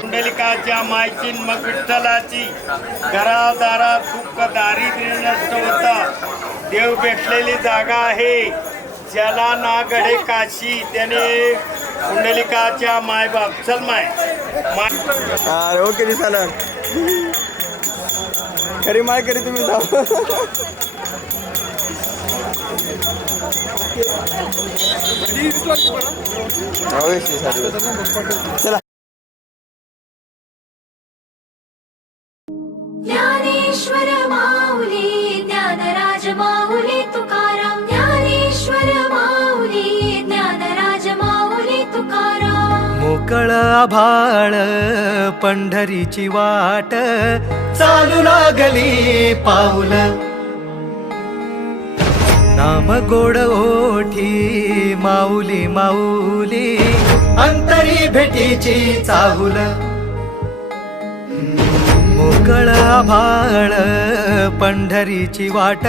पुंडलिकाच्या मायची मग विठ्ठलाची घरादारात दुःख दारिद्र्य नष्ट होता देव भेटलेली जागा आहे. ज्याला ना घडे काशी त्याने पुंडलिकाच्या मायबाप चल माय ओके दिसाला खरी माय करी तुम्ही जाऊ चला. ज्ञानेश्वर माऊली ज्ञानराज माऊली तुकाराम. ज्ञानेश्वर माऊली ज्ञानराज माऊली तुकाराम. मोकळ आभाळ पंढरीची वाट चालू लागली पाऊल. नाम गोड ओठी माऊली माऊली अंतरी भेटीची चाहुल. मोकळ आभाळ पंढरीची वाट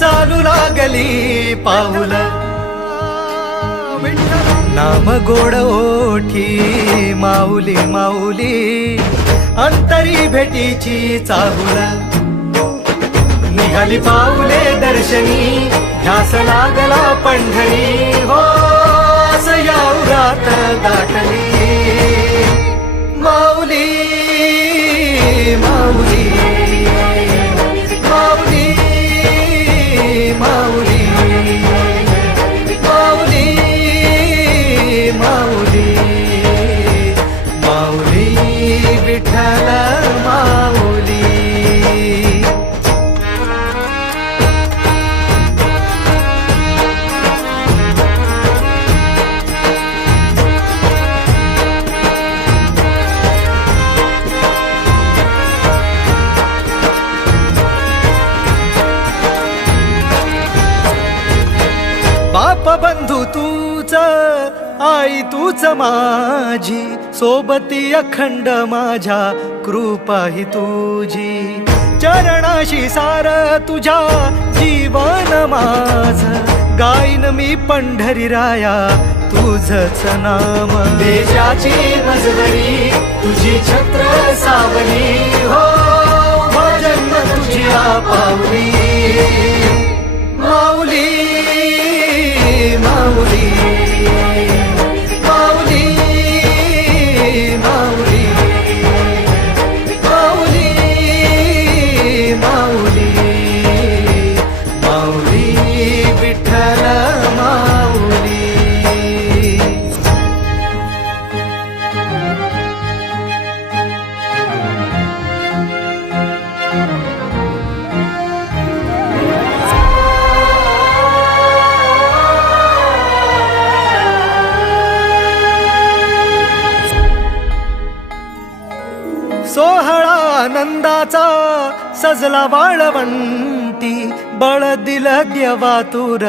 चालू लागली पाऊल. नाम गोड ओठी माऊली माऊली अंतरी भेटीची चाहुल. निघाली पाऊले दर्शनी ध्यास लागला पंढरी हो सयाउरात गाठली माऊली माऊली माऊली माऊली माऊली माऊली माऊली विठ्ठल माऊली. बाप बंधू तूच आई तूच माझी सोबती अखंड माझ्या कृपा ही तुझी. चरणाशी सार तुझ्या जीवन माझ गाईन मी पंढरी राया तुझच नाम. देशाची मजबरी तुझी छत्र सावली हो जन्म तुझ्या पावली माऊली माऊली माऊली माऊली माऊली माऊली माऊली विठ्ठल माऊली. सोहळा आनंदाचा सजला वाळवंटी बळ दिलं देवातूर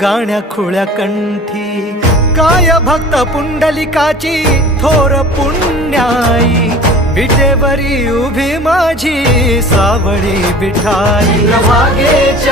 गाण्या खुळ्या कंठी. काय भक्त पुंडलिकाची थोर पुण्याई विटेवरी उभी माझी सावळी विठाई. भागेच्या